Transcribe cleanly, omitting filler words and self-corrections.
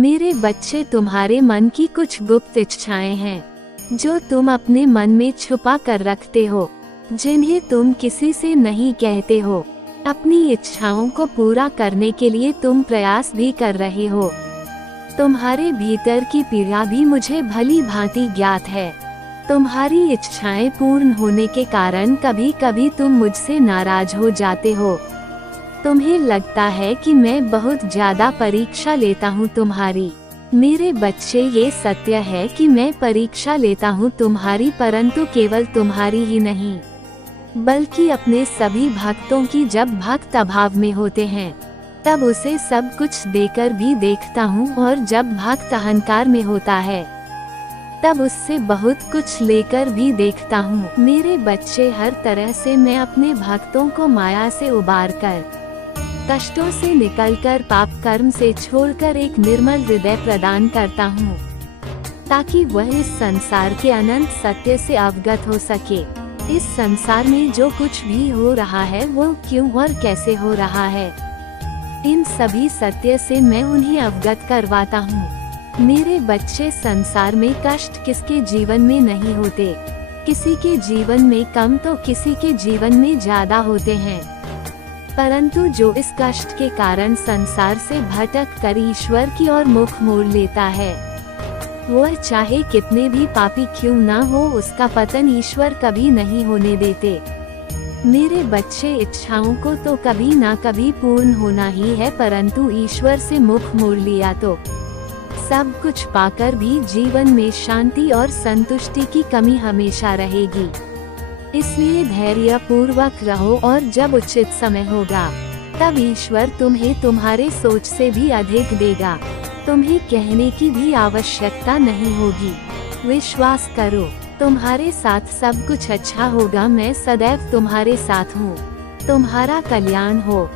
मेरे बच्चे, तुम्हारे मन की कुछ गुप्त इच्छाएं हैं जो तुम अपने मन में छुपा कर रखते हो, जिन्हें तुम किसी से नहीं कहते हो। अपनी इच्छाओं को पूरा करने के लिए तुम प्रयास भी कर रहे हो। तुम्हारे भीतर की पीड़ा भी मुझे भली भांति ज्ञात है। तुम्हारी इच्छाएं पूर्ण होने के कारण कभी कभी तुम मुझसे नाराज हो जाते हो। तुम्हें लगता है कि मैं बहुत ज्यादा परीक्षा लेता हूँ तुम्हारी। मेरे बच्चे, ये सत्य है कि मैं परीक्षा लेता हूँ तुम्हारी, परंतु केवल तुम्हारी ही नहीं बल्कि अपने सभी भक्तों की। जब भक्त अभाव में होते हैं तब उसे सब कुछ देकर भी देखता हूँ, और जब भक्त अहंकार में होता है तब उससे बहुत कुछ लेकर भी देखता हूँ। मेरे बच्चे, हर तरह से मैं अपने भक्तों को माया से उबारकर, कष्टों से निकलकर, पाप कर्म से छोड़कर एक निर्मल हृदय प्रदान करता हूँ, ताकि वह इस संसार के अनंत सत्य से अवगत हो सके। इस संसार में जो कुछ भी हो रहा है वो क्यों और कैसे हो रहा है, इन सभी सत्य से मैं उन्हें अवगत करवाता हूँ। मेरे बच्चे, संसार में कष्ट किसके जीवन में नहीं होते। किसी के जीवन में कम तो किसी के जीवन में ज्यादा होते हैं, परंतु जो इस कष्ट के कारण संसार से भटक कर ईश्वर की ओर मुख मोड़ लेता है, वह चाहे कितने भी पापी क्यों ना हो, उसका पतन ईश्वर कभी नहीं होने देते। मेरे बच्चे, इच्छाओं को तो कभी ना कभी पूर्ण होना ही है, परंतु ईश्वर से मुख मोड़ लिया तो सब कुछ पाकर भी जीवन में शांति और संतुष्टि की कमी हमेशा रहेगी। इसलिए धैर्य पूर्वक रहो, और जब उचित समय होगा तब ईश्वर तुम्हें तुम्हारे सोच से भी अधिक देगा। तुम्हें कहने की भी आवश्यकता नहीं होगी। विश्वास करो, तुम्हारे साथ सब कुछ अच्छा होगा। मैं सदैव तुम्हारे साथ हूँ। तुम्हारा कल्याण हो।